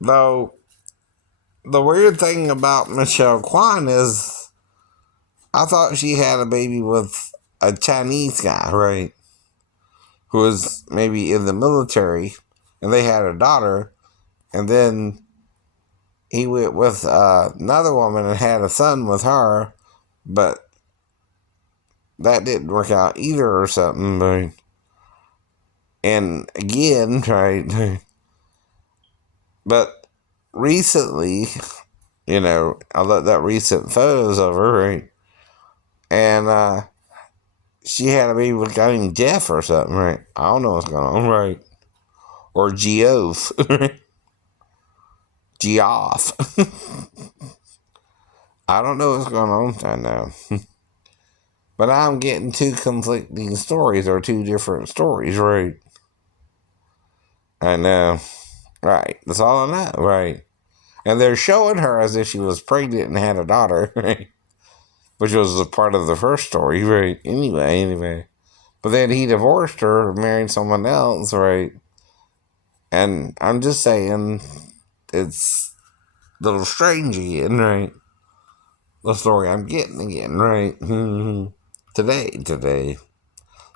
Though, the weird thing about Michelle Kwan is I thought she had a baby with a Chinese guy, right? Who was maybe in the military, and they had a daughter, and then he went with another woman and had a son with her, but that didn't work out either or something. And again, right? But recently, I looked at recent photos of her, right? And she had a baby with a guy named Jeff or something, right? I don't know what's going on, right? Or Geoff. Geoff. I don't know what's going on. I know. But I'm getting two conflicting stories or two different stories, right? I know. Right. That's all I know, right? And they're showing her as if she was pregnant and had a daughter, right? Which was a part of the first story, right? Anyway. But then he divorced her, married someone else, right? And I'm just saying, it's a little strange again, right? The story I'm getting again, right? Today.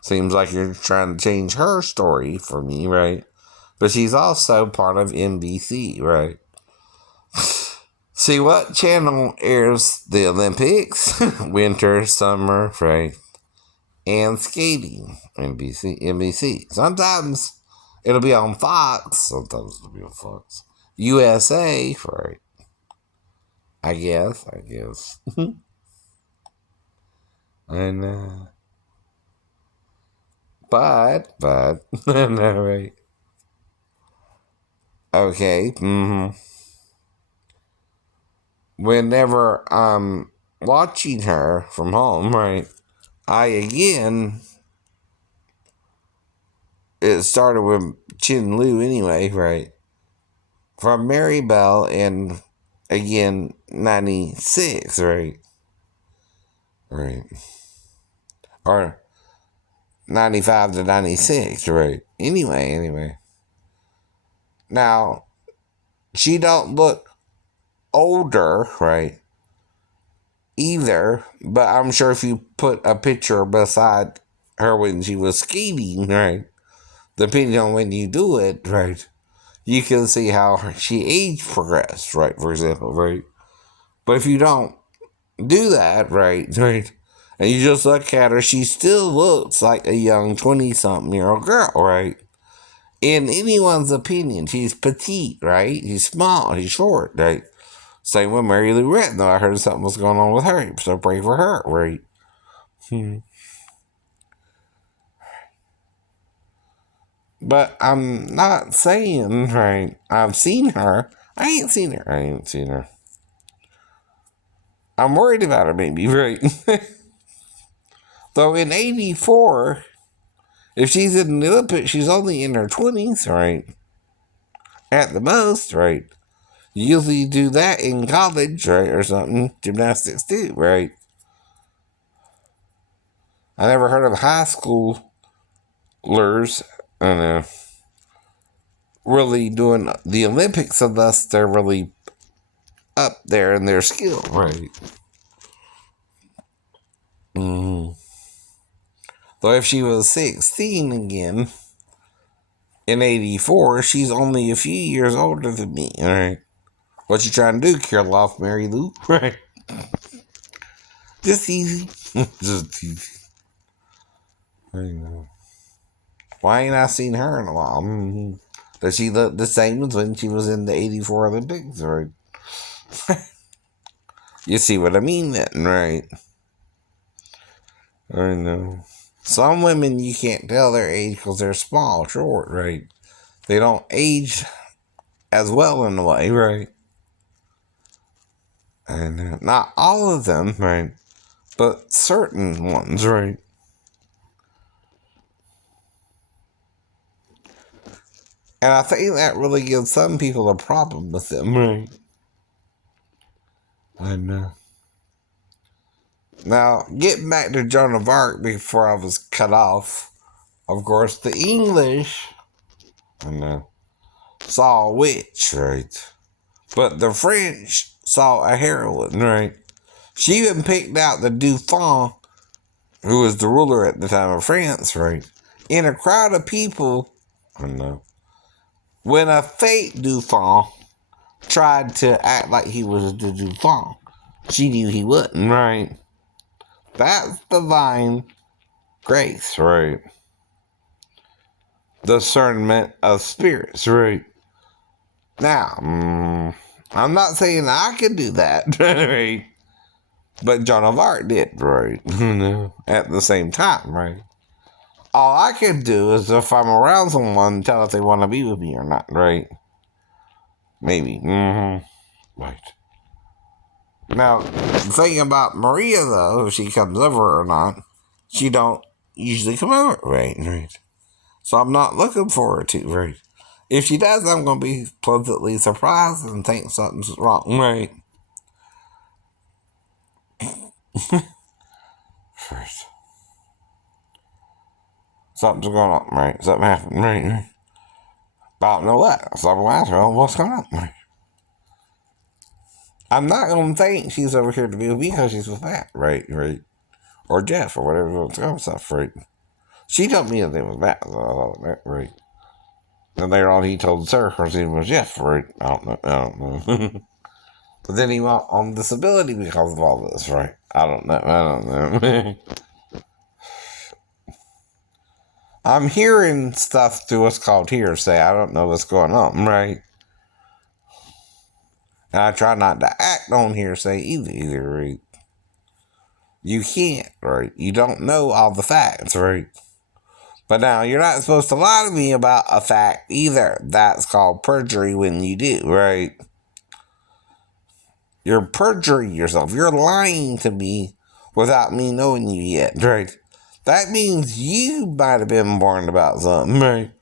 Seems like you're trying to change her story for me, right? But she's also part of NBC, right? See, what channel airs the Olympics? Winter, summer, right? And skating. NBC. Sometimes it'll be on Fox. Sometimes it'll be on Fox. USA, right? I guess. And, but, no, right? Okay, Whenever I'm watching her from home, right, it started with Chin Lu anyway, right, from Mary Bell and again, 96, right, right, or 95 to 96, right, anyway. Now, she don't look older, right, either, but I'm sure if you put a picture beside her when she was skating, right, depending on when you do it, right, you can see how she age progressed, right, for example, right? But if you don't do that, right, and you just look at her, she still looks like a young 20-something-year-old girl, right? In anyone's opinion, she's petite, right? She's small, she's short, right? Same with Mary Lou Retton, though I heard something was going on with her, so pray for her, right? But I'm not saying, right, I've seen her. I ain't seen her. I'm worried about her, maybe, right? Though in 84, if she's in the Olympics, she's only in her 20s, right? At the most, right? You usually do that in college, right? Or something. Gymnastics, too, right? I never heard of high schoolers, I don't know, really doing the Olympics unless they're really up there in their skill, right? Though if she was 16 again in 84, she's only a few years older than me, all right? What you trying to do, kill off Mary Lou? Right. Just easy. Just easy. I know. Why ain't I seen her in a while? Does she look the same as when she was in the 84 Olympics? Right? You see what I mean then, right? I know. Some women you can't tell their age because they're small, short, right? They don't age as well in a way, right? And not all of them, right? But certain ones, right? And I think that really gives some people a problem with them, right? I know. Now, getting back to Joan of Arc before I was cut off, of course, the English, I know, saw a witch, right? But the French saw a heroine, right? She even picked out the Dauphin, who was the ruler at the time of France, right? In a crowd of people, I don't know, when a fake Dauphin tried to act like he was the Dauphin, she knew he wouldn't, right? That's divine grace, right? Discernment of spirits, right? Now, I'm not saying I could do that, right? But Joan of Arc did, right? At the same time, right? All I can do is if I'm around someone, tell if they want to be with me or not, right? Maybe. Right. Now, the thing about Maria, though, if she comes over or not, she don't usually come over, right? So I'm not looking forward to, right? If she does, I'm going to be pleasantly surprised and think something's wrong, right? First. Something's going on, right? Something happened, right? I don't know what. So I'm going to ask her, what's going on, right? I'm not going to think she's over here to be with me because she's with Matt, right? Or Jeff, or whatever it's called stuff, right? She told me his name was Matt, so I thought that, right? And later on, he told Sarah her name was Jeff, right? I don't know. But then he went on disability because of all this, right? I don't know. I'm hearing stuff through what's called hearsay. I don't know what's going on, right? And I try not to act on hearsay either, right? You can't, right? You don't know all the facts, right? But now, you're not supposed to lie to me about a fact either. That's called perjury when you do, right? You're perjuring yourself. You're lying to me without me knowing you yet, right? That means you might have been warned about something, right?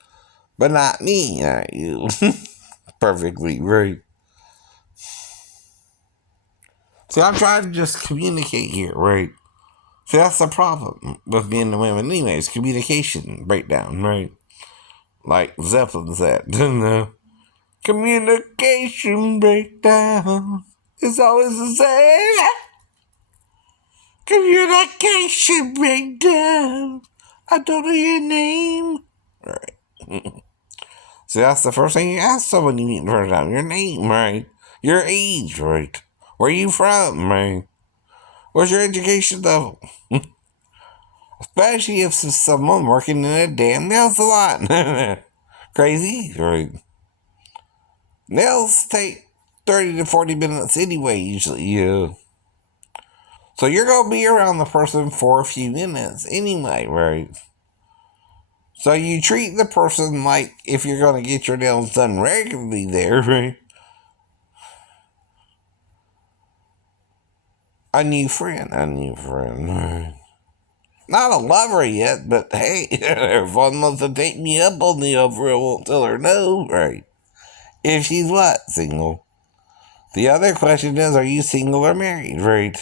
But not me, not you. Perfectly, right? See, I'm trying to just communicate here, right? See, that's the problem with men and women anyways. Communication breakdown, right? Like Zeppelin said, no. Communication breakdown is always the same. Communication breakdown. I don't know your name. Right. See, that's the first thing you ask someone you meet the first time. Your name, right? Your age, right? Where you from, right? What's your education level? Especially if it's someone working in a damn nail salon. Crazy, right? Nails take 30 to 40 minutes anyway, usually, yeah. So you're going to be around the person for a few minutes anyway, right? So you treat the person like if you're going to get your nails done regularly there, right? A new friend. Not a lover yet, but hey, if one wants to take me up on the offer, I won't tell her no, right? If she's what? Single. The other question is, are you single or married, right?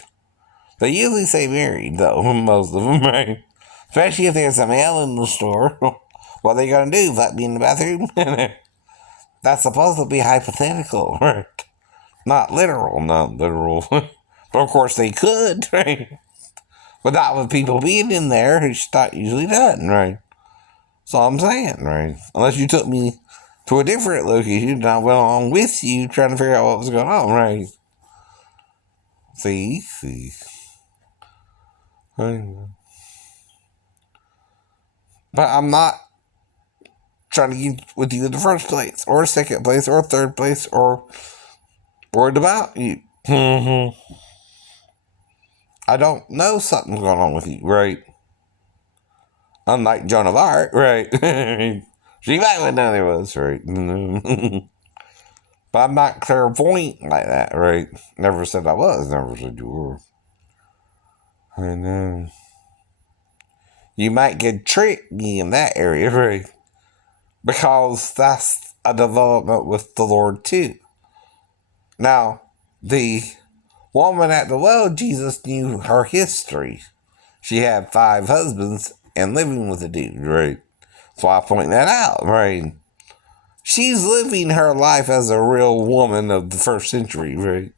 They usually say married, though, most of them, right? Especially if there's a male in the store. What are they going to do? Let me in the bathroom? That's supposed to be hypothetical, right? Not literal. But of course they could, right? But not with people being in there, it's not usually done, right? That's all I'm saying, right? Unless you took me to a different location and I went along with you trying to figure out what was going on, right? See? But I'm not trying to get with you in the first place, or second place, or third place, or worried about you. I don't know something's going on with you, right? Unlike Joan of Arc, right? She might have known there was, right? But I'm not clairvoyant like that, right? Never said I was, never said you were. I know. You might get tricked me in that area, right? Because that's a development with the Lord, too. Now, the woman at the well, Jesus knew her history. She had 5 husbands and living with a dude, right? So I point that out, right? She's living her life as a real woman of the first century, right?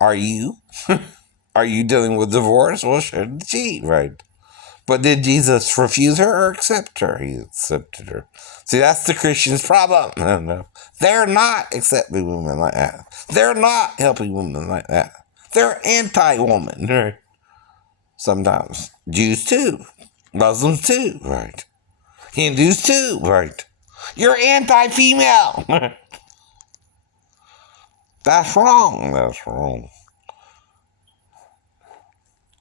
Are you? Are you dealing with divorce? Well, shouldn't she, right? But did Jesus refuse her or accept her? He accepted her. See, that's the Christian's problem. No. They're not accepting women like that. They're not helping women like that. They're anti-woman, right? Sometimes. Jews too. Muslims too, right? Hindus too, right? You're anti-female. That's wrong. That's wrong.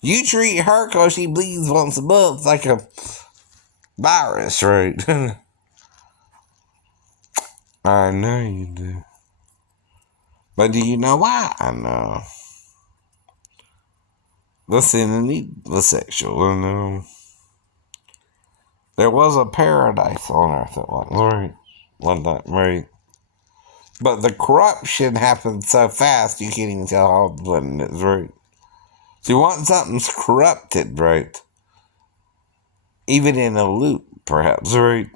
You treat her because she bleeds once a month like a virus, right? I know you do. But do you know why? I know. The sin and the sexual. And, there was a paradise on earth at once, right? One time, right? But the corruption happened so fast you can't even tell how important it is, right? So once something's corrupted, right? Even in a loop, perhaps, right?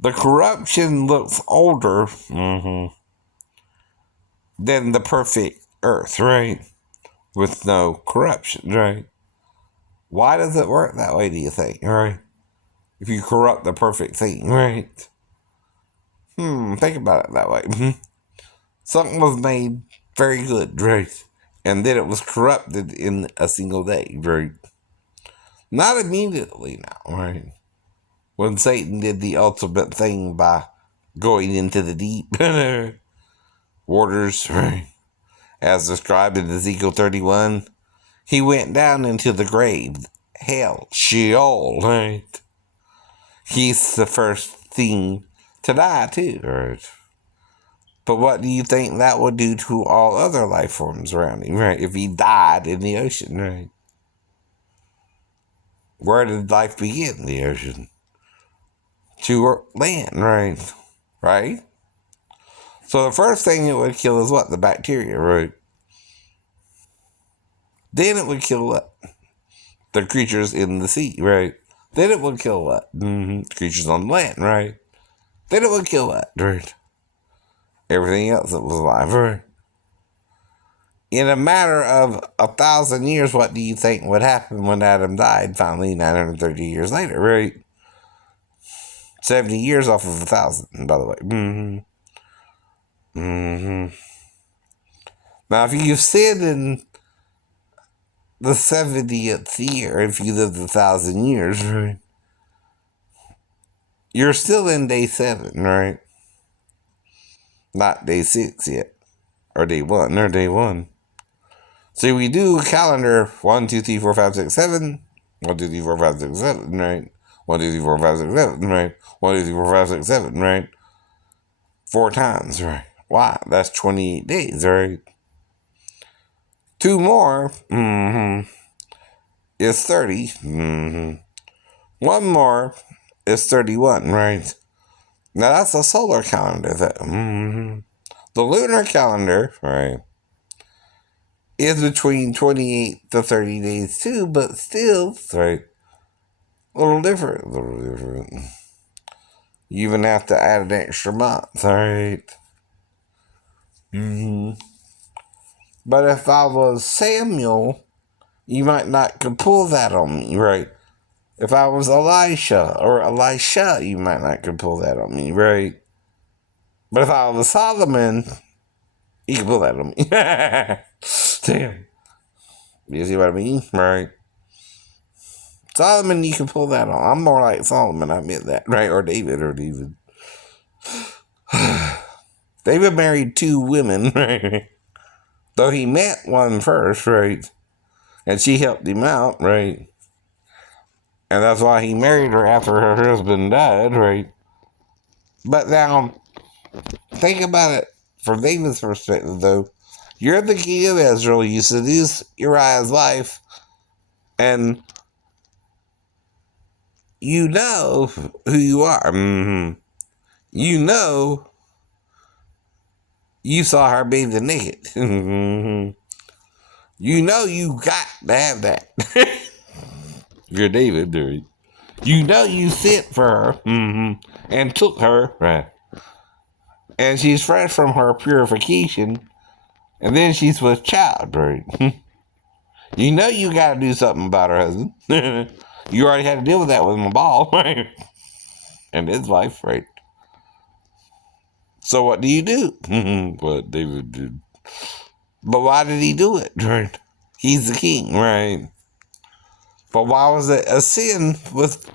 The corruption looks older than the perfect earth, right? With no corruption, right? Why does it work that way, do you think, right? If you corrupt the perfect thing, right? Think about it that way. Something was made very good, right? And then it was corrupted in a single day, right? Not immediately now, right? When Satan did the ultimate thing by going into the deep waters, right? As described in Ezekiel 31, he went down into the grave, hell, Sheol, right? He's the first thing to die, too, right? But what do you think that would do to all other life forms around him, right? If he died in the ocean, right? Where did life begin? The ocean. To land, right? Right? So the first thing it would kill is what? The bacteria, right? Then it would kill what? The creatures in the sea, right? Then it would kill what? Creatures on land, right? Then it would kill what? Right? Everything else that was alive, right? In a matter of 1,000 years, what do you think would happen when Adam died finally 930 years later, right? 70 years off of 1,000, by the way. Now, if you sinned in the 70th year, if you lived 1,000 years, right? You're still in day 7, right? Not day 6 yet. Or day 1, or day 1. So we do calendar 1, 2, 3, 4, 5, 6, 7. 1, 2, 3, 4, 5, 6, 7, right? 1, 2, 3, 4, 5, 6, 7, right? 1, 2, 3, 4, 5, 6, 7, right? 4 times, right? Wow, that's 28 days, right? 2 more, is 30. 1 more is 31, right? Now that's a solar calendar, though. The lunar calendar, right, is between 28 to 30 days too, but still, right, a little different. You even have to add an extra month, right? But if I was Samuel, you might not could pull that on me, right? If I was Elisha or Elisha, you might not could pull that on me, right? But if I was Solomon, you can pull that on me. Damn. You see what I mean? Right. Solomon, you can pull that on. I'm more like Solomon, I admit that, right? Or David. David married 2 women, right? Though he met one first, right? And she helped him out, right? And that's why he married her after her husband died, right? But now, think about it from David's perspective, though. You're the king of Israel. You seduce Uriah's wife, and you know who you are. You know you saw her bathing naked. You know you got to have that. You're David, dude. You know you sent for her. and took her, right? And she's fresh from her purification, and then she's with child, right? You know you gotta do something about her husband. You already had to deal with that with my ball, right? And his wife, right? So what do you do? What David did. But why did he do it, right? He's the king, right? But why was it a sin with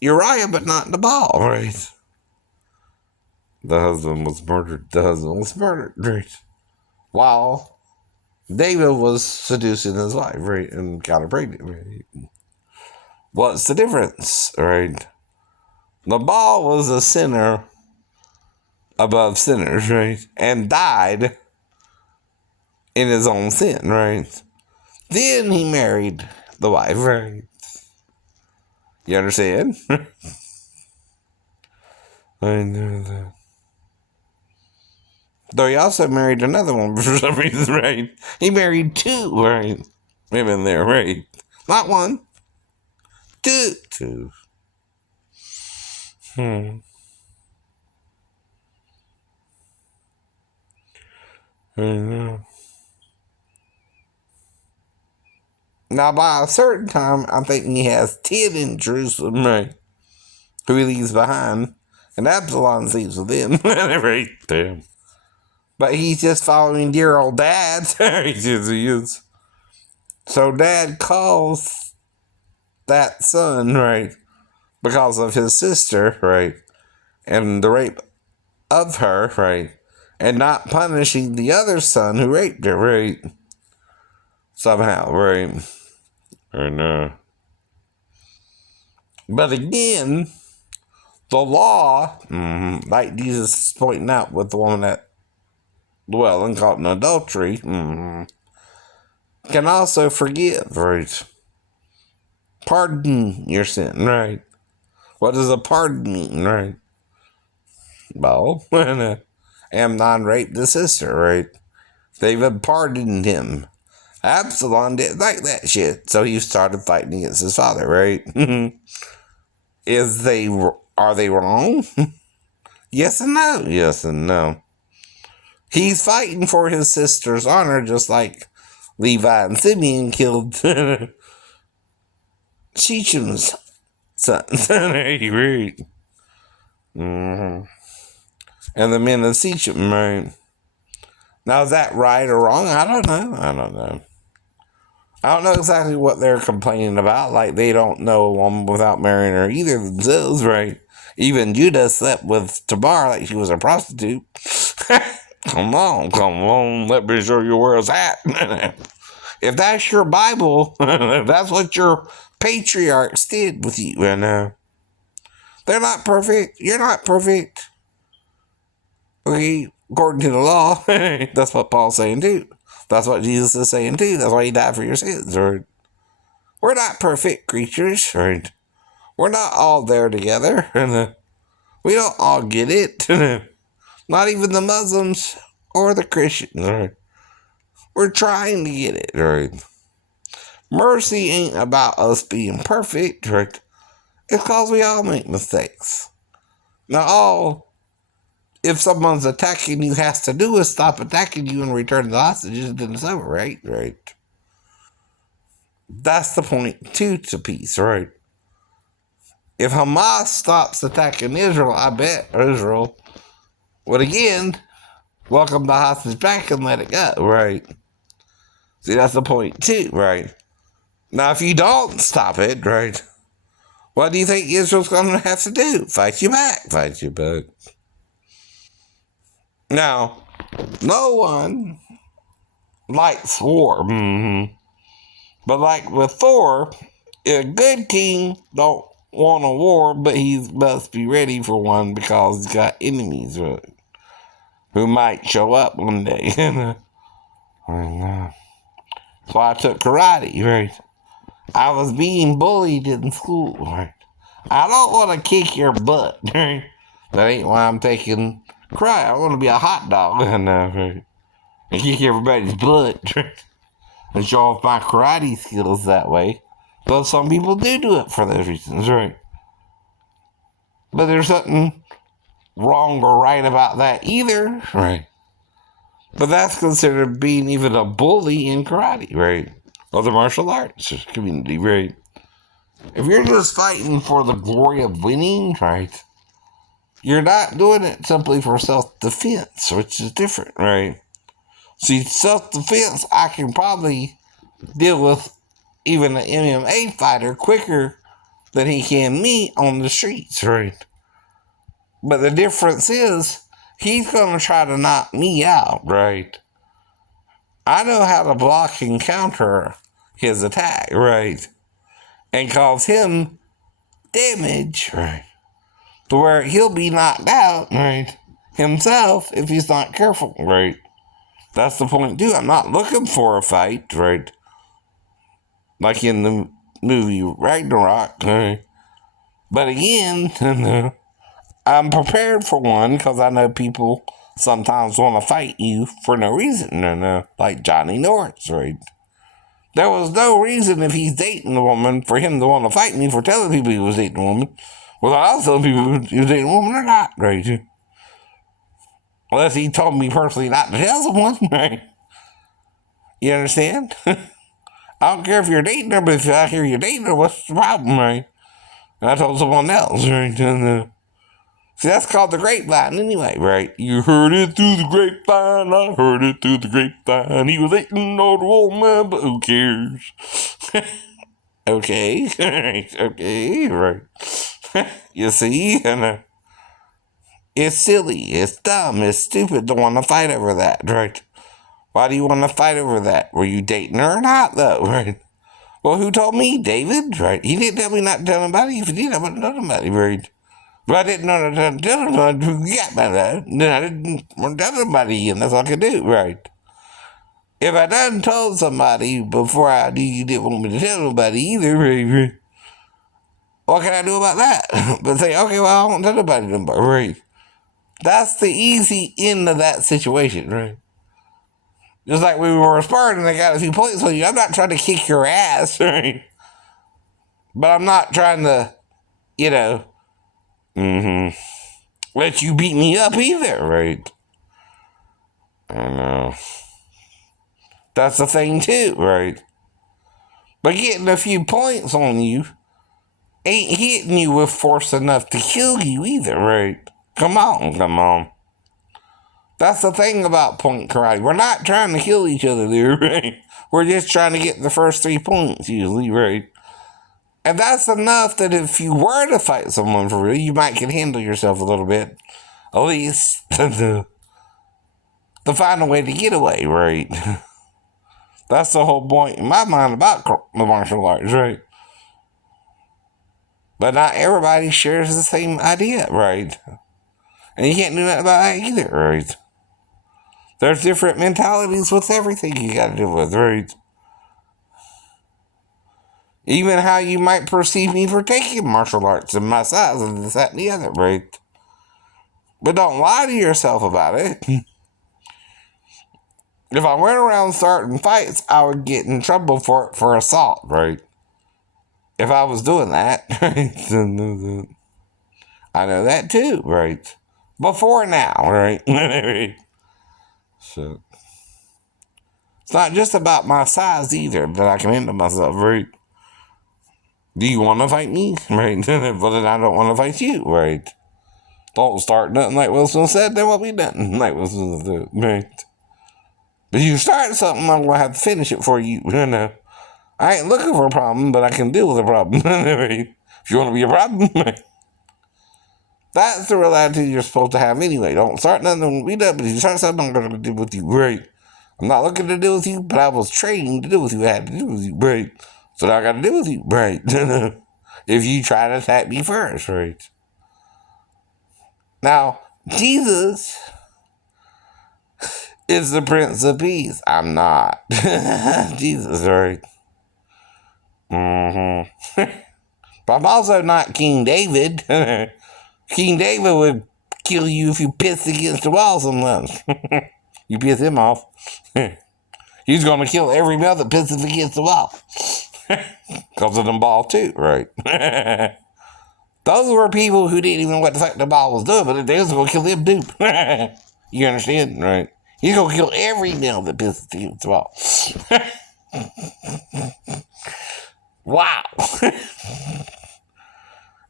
Uriah but not Nabal, right? The husband was murdered. The husband was murdered, right? While David was seducing his wife, right? And got her pregnant, right? What's the difference, right? Nabal was a sinner above sinners, right? And died in his own sin, right? Then he married the wife, right? You understand? I know that. Though he also married another one for some reason, right? He married two, right? Women there, right? Not one, two. Two. I know. Now, by a certain time, I'm thinking he has 10 in Jerusalem, right? Who he leaves behind. And Absalom sleeps with him. Right? Damn. But he's just following dear old dad. He is. So dad calls that son, right? Because of his sister, right? And the rape of her, right? And not punishing the other son who raped her, right? Somehow, right? I know. But again, the law, like Jesus is pointing out with the woman that dwell and caught in adultery, can also forgive, right? Pardon your sin, right? What does a pardon mean, right? Well, Amnon raped the sister, right? David pardoned him. Absalom didn't like that shit, so he started fighting against his father, right? Are they wrong? Yes and no. Yes and no. He's fighting for his sister's honor, just like Levi and Simeon killed Shechem's sons. Right. Mm-hmm. And the men of Shechem, right? Now, is that right or wrong? I don't know. I don't know exactly what they're complaining about. Like, they don't know a woman without marrying her either themselves, right? Even Judah slept with Tamar like she was a prostitute. Come on. Let me show you where it's at. If that's your Bible, that's what your patriarchs did with you. And they're not perfect. You're not perfect. Okay, according to the law. That's what Paul's saying too. That's what Jesus is saying too. That's why he died for your sins. Right? We're not perfect creatures. Right? We're not all there together. And we don't all get it. Not even the Muslims or the Christians. Right? We're trying to get it. Right? Mercy ain't about us being perfect. Right? It's because we all make mistakes. Now, if someone's attacking you has to do is stop attacking you and return the hostages, then it's over, right? Right. That's the point, too, to peace, right? If Hamas stops attacking Israel, I bet Israel would again welcome the hostage back and let it go, right? See, that's the point, too, right? Now, if you don't stop it, right, what do you think Israel's going to have to do? Fight you back. Fight you back. Now, no one likes war. But like with Thor, a good king don't want a war, but he must be ready for one because he's got enemies who might show up one day. That's why I took karate, right? I was being bullied in school, right? I don't want to kick your butt, right? That ain't why I'm taking karate. I want to be a hot dog, right? And kick everybody's butt, right? And show off my karate skills that way. But some people do it for those reasons, right? But there's nothing wrong or right about that either, right? But that's considered being even a bully in karate, right? Or the martial arts community, right? If you're just fighting for the glory of winning, right? You're not doing it simply for self-defense, which is different, right? See, self-defense, I can probably deal with even an MMA fighter quicker than he can me on the streets, right? But the difference is, he's going to try to knock me out, right? I know how to block and counter his attack, right? And cause him damage, right? To where he'll be knocked out, right? Himself, if he's not careful, right? That's the point, too. I'm not looking for a fight, right? Like in the movie Ragnarok, right? But again, I'm prepared for one because I know people sometimes want to fight you for no reason, like Johnny Norris, right? There was no reason if he's dating a woman for him to want to fight me for telling people he was dating a woman. Well, I was telling people he was dating a woman or not, right? Unless he told me personally not to tell someone, right? You understand? I don't care if you're dating her, but if I hear you're dating her, what's the problem, right? And I told someone else, right? See, that's called the grapevine anyway, right? You heard it through the grapevine, I heard it through the grapevine. He was dating an old woman, but who cares? Okay, okay, right. You see, and it's silly, it's dumb, it's stupid to want to fight over that, right? Why do you want to fight over that? Were you dating her or not, though, right? Well, who told me? David, right? He didn't tell me not to tell anybody. If he did, I wouldn't tell anybody, right? But I didn't know to tell anybody who got my that. Then I didn't want to tell anybody, and that's all I could do, right? If I done told somebody before I knew you didn't want me to tell nobody either, right? What can I do about that? But say, okay, well, I won't tell nobody, right? That's the easy end of that situation, right? Just like we were sparring and I got a few points on you. I'm not trying to kick your ass, right? But I'm not trying to, you know, let you beat me up either, right? I know. That's the thing too, right? But getting a few points on you ain't hitting you with force enough to kill you either, right? Come on, come on. That's the thing about point karate. We're not trying to kill each other there, right? We're just trying to get the first 3 points usually, right? And that's enough that if you were to fight someone for real, you might can handle yourself a little bit. At least to find a way to get away, right? That's the whole point in my mind about the martial arts, right? But not everybody shares the same idea, right? And you can't do nothing about that either, right? There's different mentalities with everything you gotta deal with, right? Even how you might perceive me for taking martial arts and my size and this, that, and the other, right? But don't lie to yourself about it. If I went around starting fights, I would get in trouble for assault, right? If I was doing that, right? I know that too, right? Before now, right? So it's not just about my size either that I can handle myself, right? Do you want to fight me, right? But then I don't want to fight you, right? Don't start nothing like Wilson said, there won't be nothing like Wilson said, right? But you start something, I'm gonna have to finish it for you, I ain't looking for a problem, but I can deal with a problem. If you want to be a problem, that's the real attitude you're supposed to have anyway. Don't start nothing, we done, but if you start something, I'm going to deal with you, right? I'm not looking to deal with you, but I was trained to deal with you. I had to deal with you, right? So now I got to deal with you, right? If you try to attack me first, right? Now, Jesus is the Prince of Peace. I'm not. Jesus, right? But I'm also not King David. King David would kill you if you pissed against the wall sometimes. You piss him off. He's going to kill every male that pisses against the wall. Because of them ball too, right? Those were people who didn't even know what the fuck the ball was doing, but they was going to kill them too. You understand? Right? He's going to kill every nail that pisses against the ball. Wow.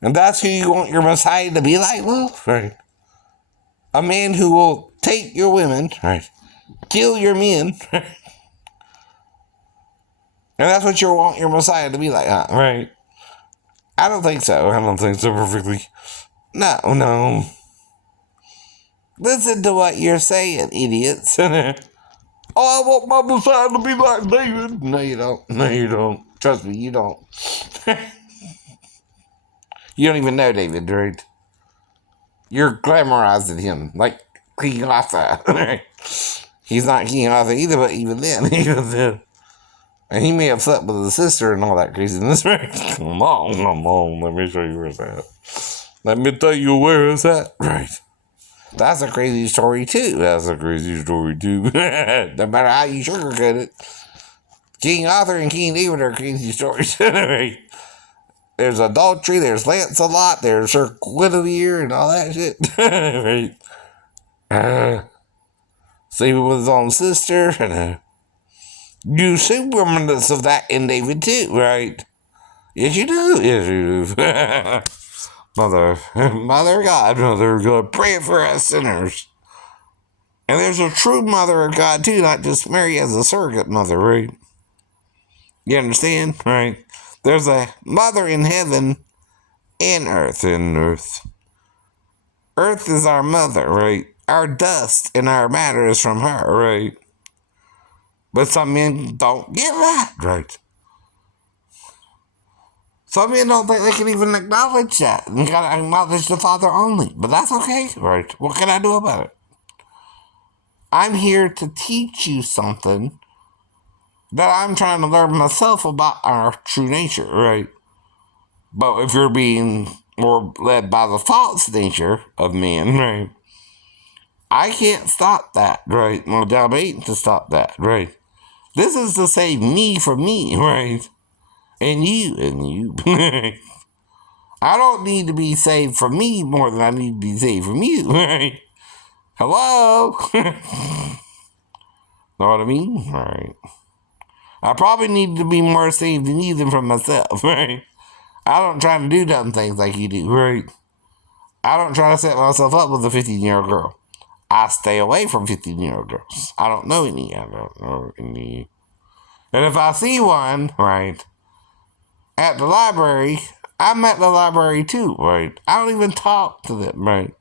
And that's who you want your Messiah to be like, love? Right? A man who will take your women, right? Kill your men, right? And that's what you want your Messiah to be like, huh? Right? I don't think so. I don't think so perfectly. No. Listen to what you're saying, idiots. Oh, I want my Messiah to be like David. No, you don't. No, you don't. Trust me, you don't. You don't even know David, right? You're glamorizing him like King Arthur. He's not King Arthur either, but even then. And he may have slept with his sister and all that craziness, right? Come on, let me show you where it's at. Let me tell you where it's at, right? That's a crazy story, too. No matter how you sugarcoat it. King Arthur and King David are crazy stories, right? There's adultery, there's Lancelot, there's Sir Guinevere and all that shit, right? Sleeping with his own sister, and you see remnants of that in David too, right? Yes, you do. Mother God, pray for us sinners. And there's a true mother of God too, not just Mary as a surrogate mother, right? You understand, right? There's a mother in heaven and earth. Earth is our mother, right? Our dust and our matter is from her, right? But some men don't get that, right? Some men don't think they can even acknowledge that. You gotta acknowledge the Father only. But that's okay, right? What can I do about it? I'm here to teach you something that I'm trying to learn myself about our true nature, right? But if you're being more led by the false nature of men, right? I can't stop that, right? My job ain't to stop that, right? This is to save me from me, right? And you. I don't need to be saved from me more than I need to be saved from you, right? Hello? Know what I mean? Right. I probably need to be more saved than you than from myself, right? I don't try to do dumb things like you do, right? I don't try to set myself up with a 15-year-old girl. I stay away from 15-year-old girls. I don't know any. And if I see one, right, at the library, I'm at the library too, right? I don't even talk to them, right?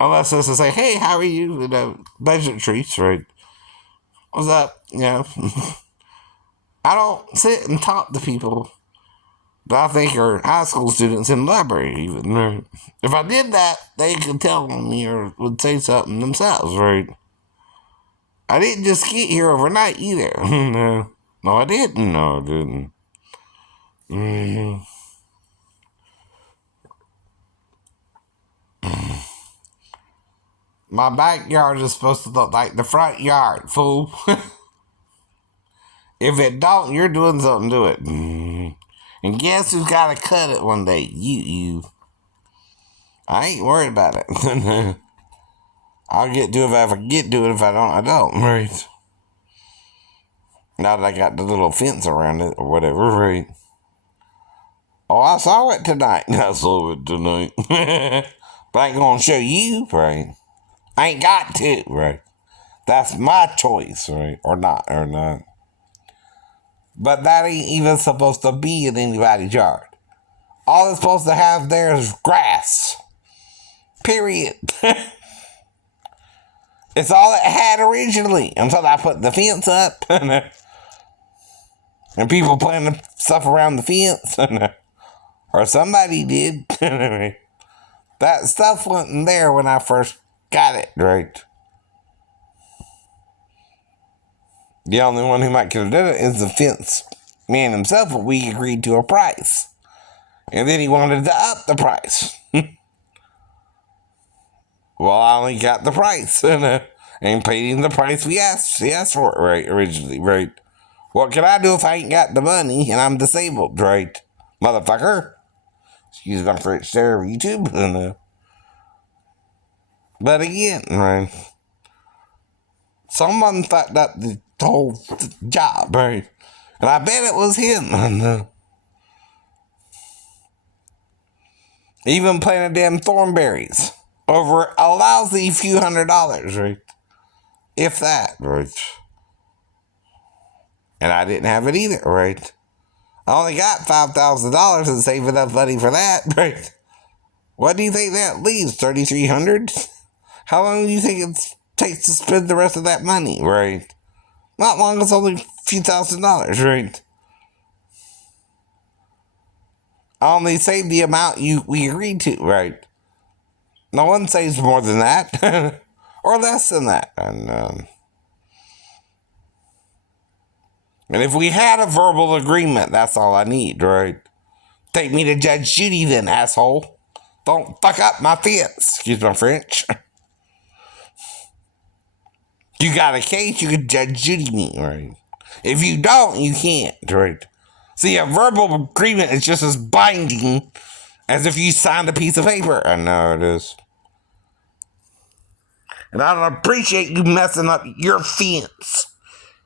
Unless it's to say, hey, how are you? Pleasantries, right? What's up? I don't sit and talk to people that I think are high school students in the library, even, right? If I did that, they could tell on me or would say something themselves, right? I didn't just get here overnight either. No, I didn't. My backyard is supposed to look like the front yard, fool. If it don't, you're doing something to it. And guess who's got to cut it one day? You. I ain't worried about it. I'll get to it if I forget to it. If I don't, I don't. Right. Now that I got the little fence around it or whatever, right? Oh, I saw it tonight. But I ain't gonna show you, right? I ain't got to, right? That's my choice, right? Or not. But that ain't even supposed to be in anybody's yard. All it's supposed to have there is grass. Period. It's all it had originally until I put the fence up. And people planted stuff around the fence. Or somebody did. That stuff wasn't there when I first got it, right? The only one who might could have done it is the fence man himself, but we agreed to a price. And then he wanted to up the price. Well, I only got the price and paid him the price he asked for it, right, originally, right? What can I do if I ain't got the money and I'm disabled, right? Motherfucker. Excuse my French there, YouTube. But again, right? Someone fucked up the whole job, right? And I bet it was him. Even planting damn thornberries over a lousy few $100s, right? If that, right? And I didn't have it either, right? I only got $5,000 and save enough money for that, right? What do you think that leaves? $3,300? How long do you think it takes to spend the rest of that money, right? Not long, it's only a few $1,000s, right? I only saved the amount we agreed to, right? No one saves more than that, or less than that. And if we had a verbal agreement, that's all I need, right? Take me to Judge Judy then, asshole. Don't fuck up my fence. Excuse my French. You got a case, you can Judge Judy me, right? If you don't, you can't, right? See, a verbal agreement is just as binding as if you signed a piece of paper. I know it is. And I don't appreciate you messing up your fence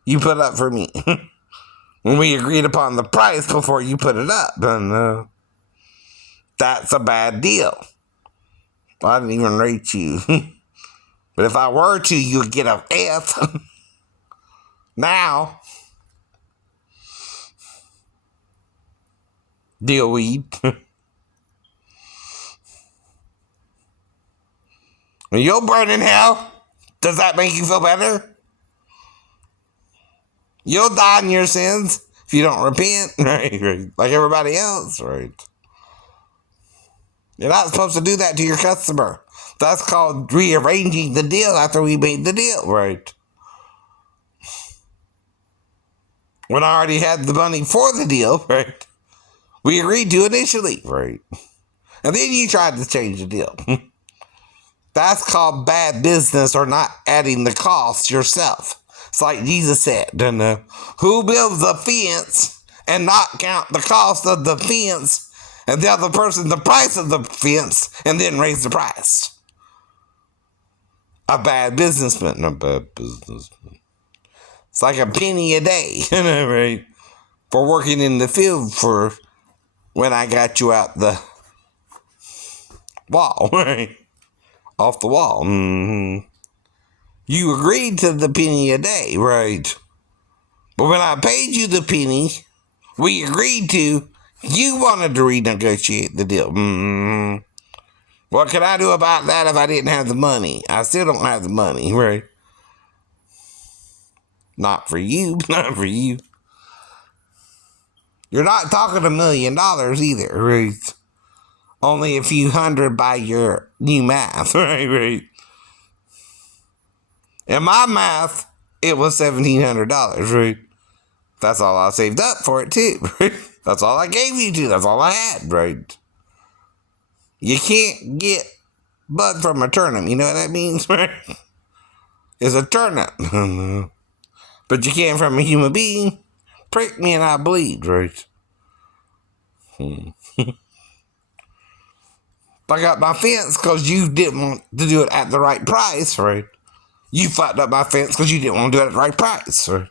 you put up for me. When we agreed upon the price before you put it up. And that's a bad deal. I didn't even rate you. But if I were to, you'd get an F. Now, deal weed. When you'll burn in hell, does that make you feel better? You'll die in your sins if you don't repent, right? Like everybody else, right? You're not supposed to do that to your customer. That's called rearranging the deal after we made the deal, right? When I already had the money for the deal, right? We agreed to initially, right? And then you tried to change the deal. That's called bad business or not adding the cost yourself. It's like Jesus said, who builds a fence and not count the cost of the fence and the other person the price of the fence and then raise the price? A bad businessman. It's like a penny a day, right? For working in the field for when I got you out the wall, right? Off the wall. Mm-hmm. You agreed to the penny a day, right? But when I paid you the penny, we agreed to, you wanted to renegotiate the deal. Mm-hmm. What could I do about that if I didn't have the money? I still don't have the money, right? Not for you, not for you. You're not talking $1 million either, right? Only a few hundred by your new math, right? In my math, it was $1,700, right? That's all I saved up for it, too, right? That's all I gave you to. That's all I had, right? You can't get blood from a turnip. You know what that means, right? It's a turnip. But you can from a human being. Prick me and I bleed, right? I got my fence because you didn't want to do it at the right price, right? You fucked up my fence because you didn't want to do it at the right price, right?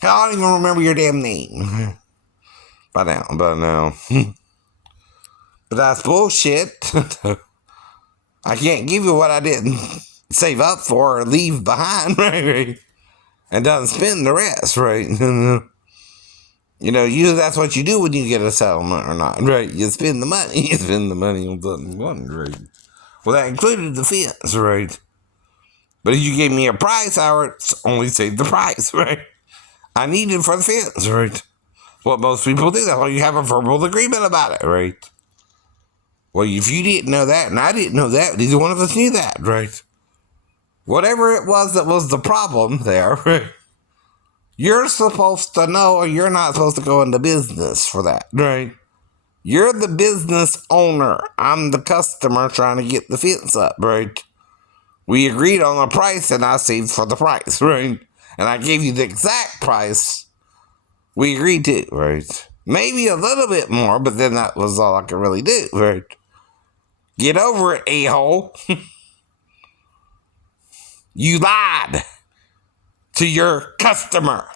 Hell, I don't even remember your damn name. By now, but no. But that's bullshit. I can't give you what I didn't save up for or leave behind, right? And doesn't spend the rest, right? Usually that's what you do when you get a settlement or not, right? You spend the money. You spend the money on something you want, right? Well, that included the fence, right? But if you gave me a price, I would only save the price, right? I need it for the fence, right? What most people do. That's why you have a verbal agreement about it, right? Well, if you didn't know that, and I didn't know that, neither one of us knew that, right? Whatever it was that was the problem there, right? You're supposed to know, or you're not supposed to go into business for that, right? You're the business owner. I'm the customer trying to get the fence up, right? We agreed on the price, and I saved for the price, right? And I gave you the exact price we agreed to, right? Maybe a little bit more, but then that was all I could really do, right? Get over it, a-hole. You lied to your customer.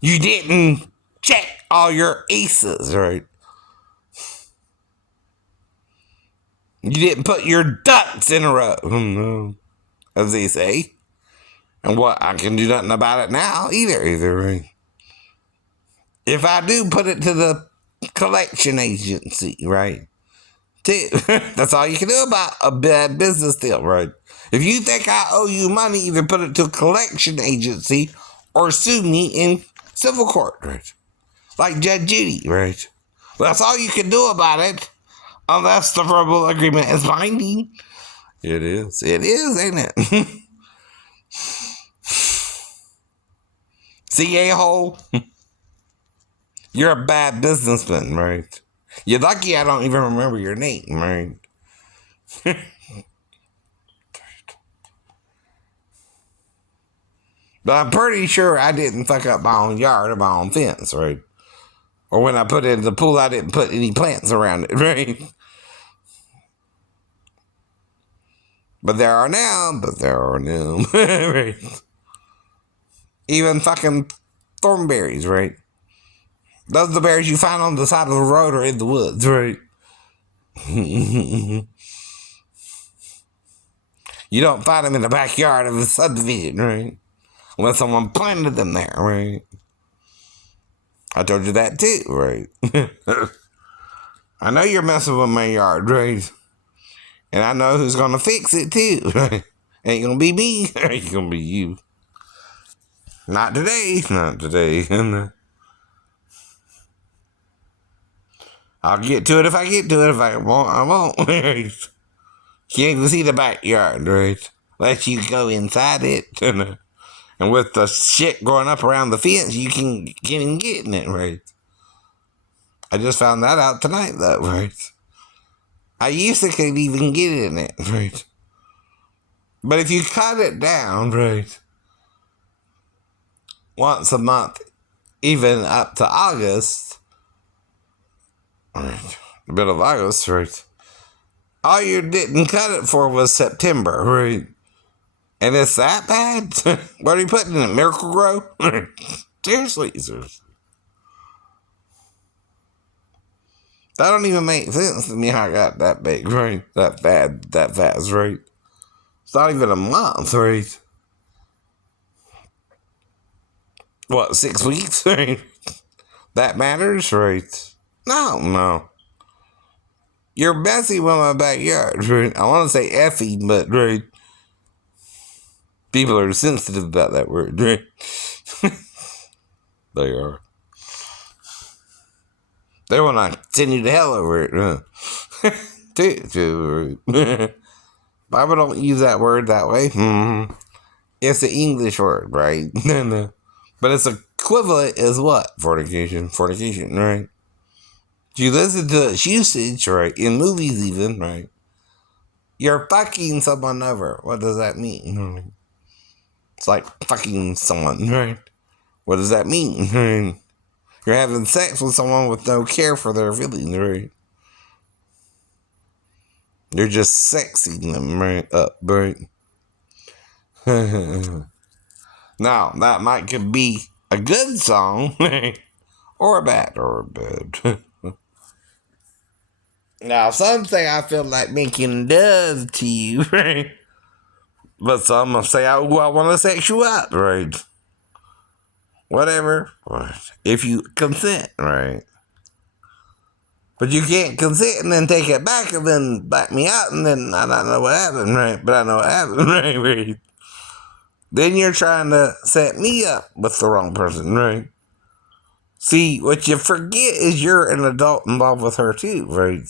You didn't check all your aces, right? You didn't put your ducks in a row, as they say. And what, I can do nothing about it now either, right? If I do put it to the collection agency, right? That's all you can do about a bad business deal, right? If you think I owe you money, either put it to a collection agency or sue me in civil court, right? Like Judge Judy, right? That's all you can do about it, unless the verbal agreement is binding. It is, ain't it? See, a-hole? You're a bad businessman, right? You're lucky I don't even remember your name, right? But I'm pretty sure I didn't fuck up my own yard or my own fence, right? Or when I put it in the pool, I didn't put any plants around it, right? But there are now, right? Even fucking thornberries, right? Those are the berries you find on the side of the road or in the woods, right? You don't find them in the backyard of a subdivision, right? Unless someone planted them there, right? I told you that too, right? I know you're messing with my yard, right? And I know who's gonna fix it too, right? Ain't gonna be me, ain't gonna be you. Not today. I'll get to it if I get to it. If I won't, I won't. Can't even see the backyard, right? Let you go inside it. And with the shit growing up around the fence, you can get in getting it, right? I just found that out tonight, though, right? I used to could even get in it, right? But if you cut it down, right, once a month, even up to August, right, the middle of August, right, all you didn't cut it for was September, right? And it's that bad? What are you putting in it? Miracle-Gro? Seriously. That don't even make sense to me how I got that big, right? That fast, right? It's not even a month, right? What, 6 weeks, right? That matters, right? No. You're messy with my backyard, right? I want to say effing, but, right? People are sensitive about that word, right? They are. They want to send you to hell over it, huh? Bible don't use that word that way. Mm-hmm. It's an English word, right? But its equivalent is what? Fornication, right? You listen to its usage, right? In movies even, right? You're fucking someone over. What does that mean? It's like fucking someone, right? What does that mean? Right? You're having sex with someone with no care for their feelings, right? You're just sexing them right up, right? Now, that could be a good song, or a bad. Now, some say I feel like making love to you, right? But some say, I want to sex you up, right? Whatever. If you consent, right? But you can't consent and then take it back and then back me out and then I don't know what happened, right? But I know what happened, right? Then you're trying to set me up with the wrong person, right? See, what you forget is you're an adult involved with her too, right?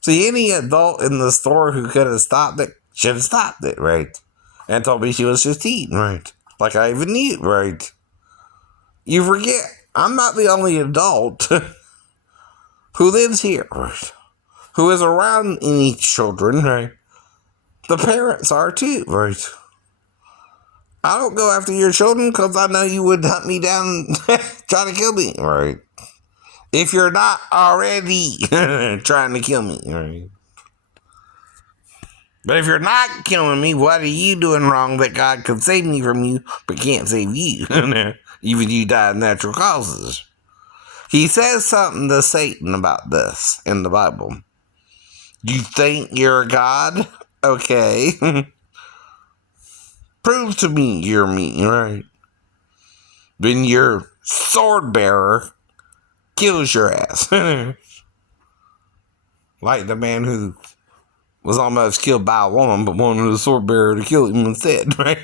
See, any adult in the store who could have stopped it should have stopped it, right? And told me she was 15, right? Like I even knew, right? You forget, I'm not the only adult who lives here, right? Who is around any children, right? The parents are too, right? I don't go after your children because I know you would hunt me down and try to kill me, right? If you're not already trying to kill me, right? But if you're not killing me, what are you doing wrong that God could save me from you, but can't save you? Even you die of natural causes. He says something to Satan about this in the Bible. You think you're God? Okay. Prove to me you're me, right? Then your sword bearer kills your ass. Like the man who was almost killed by a woman, but wanted the sword bearer to kill him instead, right?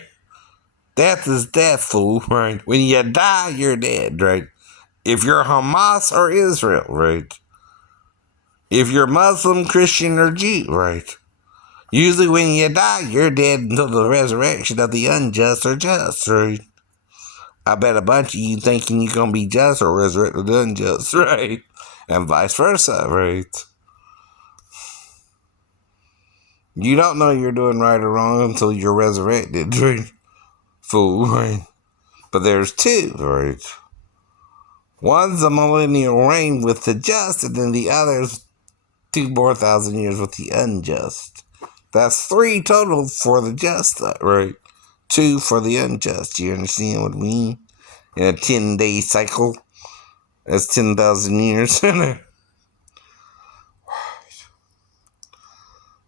Death is death, fool, right? When you die, you're dead, right? If you're Hamas or Israel, right? If you're Muslim, Christian, or Jew, right? Usually when you die, you're dead until the resurrection of the unjust or just, right? I bet a bunch of you thinking you're going to be just or resurrected the unjust, right? And vice versa, right? You don't know you're doing right or wrong until you're resurrected, right? Fool, right? But there's two, right? One's a millennial reign with the just, and then the other's 2,000 more years with the unjust. That's 3 total for the just, right? 2 for the unjust. You understand what I mean? In a 10-day cycle, that's 10,000 years.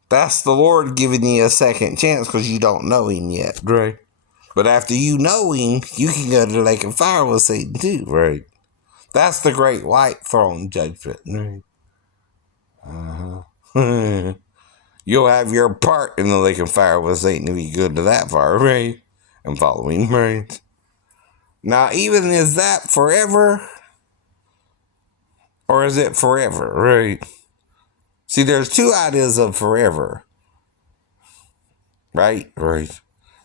That's the Lord giving you a second chance because you don't know Him yet, right? But after you know Him, you can go to the lake of fire with Satan too, right? That's the great white throne judgment, right? Uh-huh. You'll have your part in the lake of fire with Satan if you go to that far, right? And follow Him, right? Now, even is that forever? Or is it forever, right? See, there's 2 ideas of forever. Right? Right.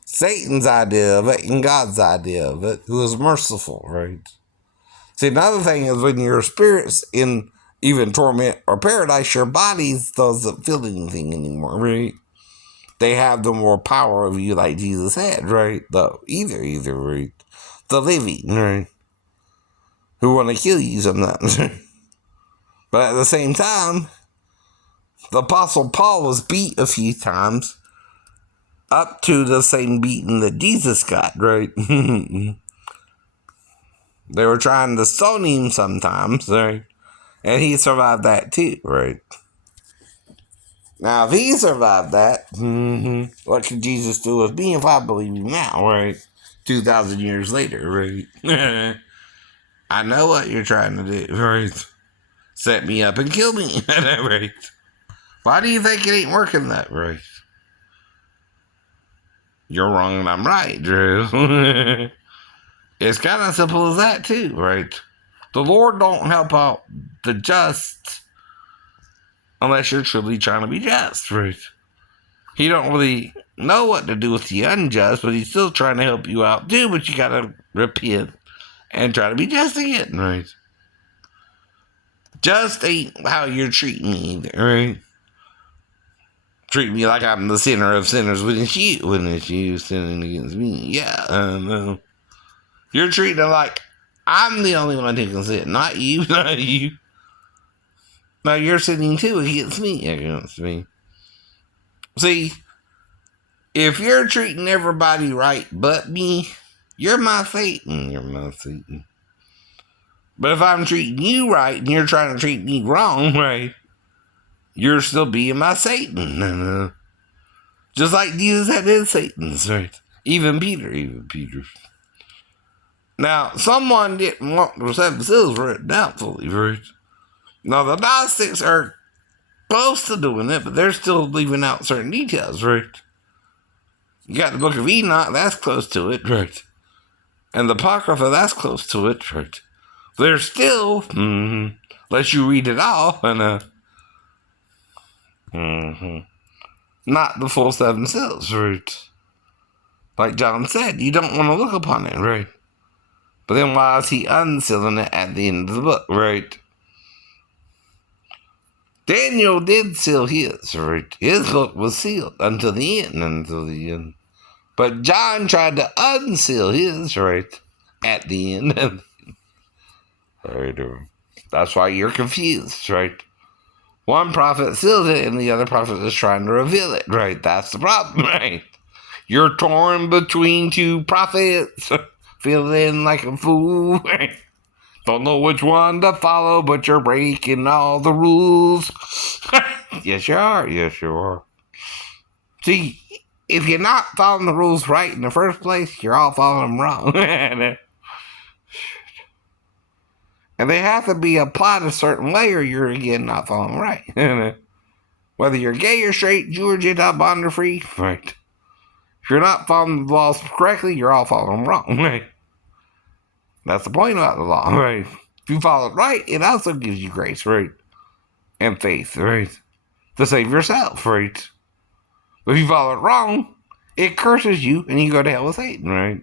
Satan's idea of it and God's idea of it, who is merciful, right? See, another thing is when your spirit's in even torment or paradise, your body doesn't feel anything anymore, right? They have the more power of you like Jesus had, right? Either, right? The living, right? Who want to kill you sometimes. But at the same time, the Apostle Paul was beat a few times up to the same beating that Jesus got, right? They were trying to stone him sometimes, right? And he survived that too, right? Now, if he survived that, what could Jesus do with me if I believe him now, right? 2,000 years later, right? I know what you're trying to do, right? Set me up and kill me, right? Why do you think it ain't working that right? You're wrong and I'm right, Drew. It's kind of simple as that too, right? The Lord don't help out the just unless you're truly trying to be just, right? He don't really know what to do with the unjust, but he's still trying to help you out too, but you gotta repent and try to be just again, right? Just ain't how you're treating me either, right? Treat me like I'm the sinner of sinners when it's you sinning against me. Yeah, no. You're treating it like I'm the only one who can sin, not you, not you. Now you're sinning too against me. See, if you're treating everybody right but me, you're my Satan. But if I'm treating you right and you're trying to treat me wrong, right, you're still being my Satan. Just like Jesus had his Satans, right? Even Peter. Now, someone didn't want the 7 seals written out fully, right? Now, the Gnostics are close to doing it, but they're still leaving out certain details, right? You got the Book of Enoch, that's close to it, right? And the Apocrypha, that's close to it, right? They're still, unless you read it all, and not the full 7 seals, right? Like John said, you don't want to look upon it, right? But then why is he unsealing it at the end of the book, right? Daniel did seal his, right? His book was sealed until the end. But John tried to unseal his, right? At the end. Right. That's why you're confused, right? One prophet seals it and the other prophet is trying to reveal it, right? That's the problem, right? You're torn between two prophets, feeling like a fool, right? Don't know which one to follow, but you're breaking all the rules. Yes, you are. Yes, you are. See, if you're not following the rules right in the first place, you're all following them wrong. And they have to be applied a certain way or you're, again, not following right. Whether you're gay or straight, Jew or Gentile, bond or free, right? If you're not following the laws correctly, you're all following them wrong, right? That's the point about the law, right? If you follow it right, it also gives you grace, right? And faith, right? To save yourself, right? But if you follow it wrong, it curses you and you go to hell with Satan, right?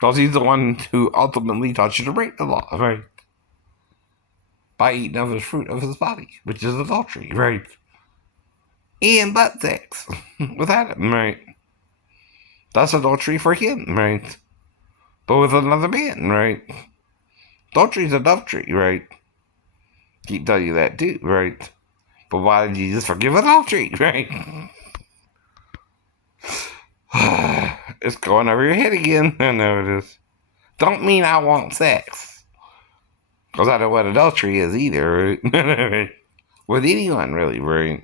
Because he's the one who ultimately taught you to break the law, right? By eating of his fruit of his body, which is adultery, right? And butt sex with Adam, right? That's adultery for him, right? But with another man, right? Adultery is adultery, right? Keep telling you that too, right? But why did Jesus forgive adultery, right? It's going over your head again. I know it is. Don't mean I want sex. Because I know what adultery is either, right? With anyone, really, right?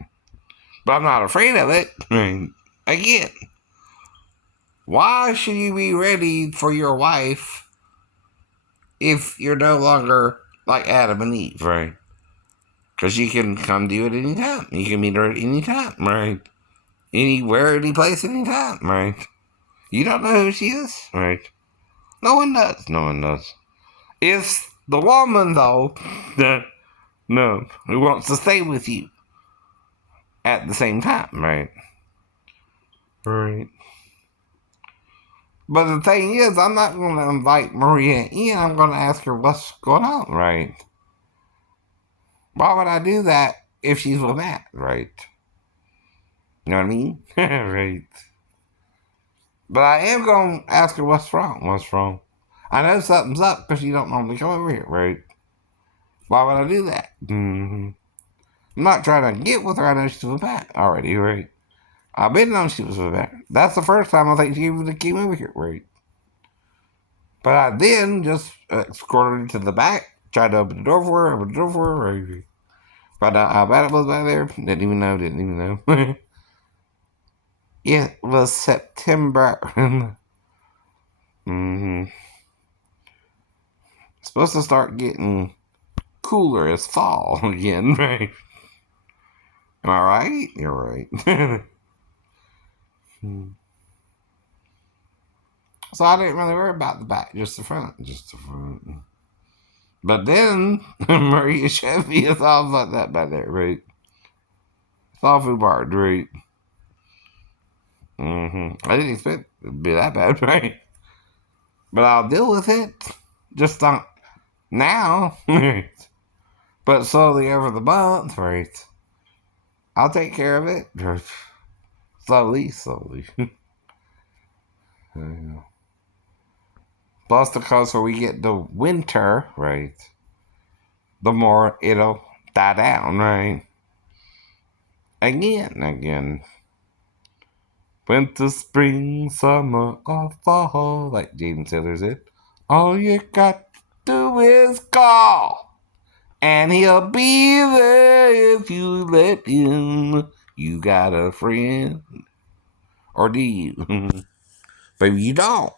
But I'm not afraid of it. Right? Again, why should you be ready for your wife if you're no longer like Adam and Eve, right? Because you can come do it anytime. You can meet her at any time, right? Anywhere, any place, anytime, right? You don't know who she is, right? No one does. No one does. It's the woman, though, that, no, who wants to stay with you at the same time, right? Right. But the thing is, I'm not going to invite Maria in. I'm going to ask her what's going on, right? Why would I do that if she's with Matt, right? You know what I mean? Right. But I am going to ask her what's wrong. What's wrong? I know something's up because you don't normally come over here, right? Why would I do that? Mm-hmm. I'm not trying to get with her. I know she's with Matt already, right? I've been knowing she was with Matt. That's the first time I think she even came over here, right? But I then just escorted her to the back, tried to open the door for her, right? Found out how bad it was back there. Didn't even know. Yeah, it was September. Mm-hmm. It's supposed to start getting cooler as fall again, right? Am I right? You're right. So I didn't really worry about the back, just the front. But then Maria showed me it's all like that back there, right? It's all food barred, right? Mm-hmm. I didn't expect it to be that bad, right? But I'll deal with it. Just not now. But slowly over the month, right? I'll take care of it. Slowly. Plus, the closer we get to winter, right, the more it'll die down, right? Again. Winter, spring, summer, or fall, like James Taylor said. All you got to do is call, and he'll be there if you let him. You got a friend, or do you? Maybe you don't.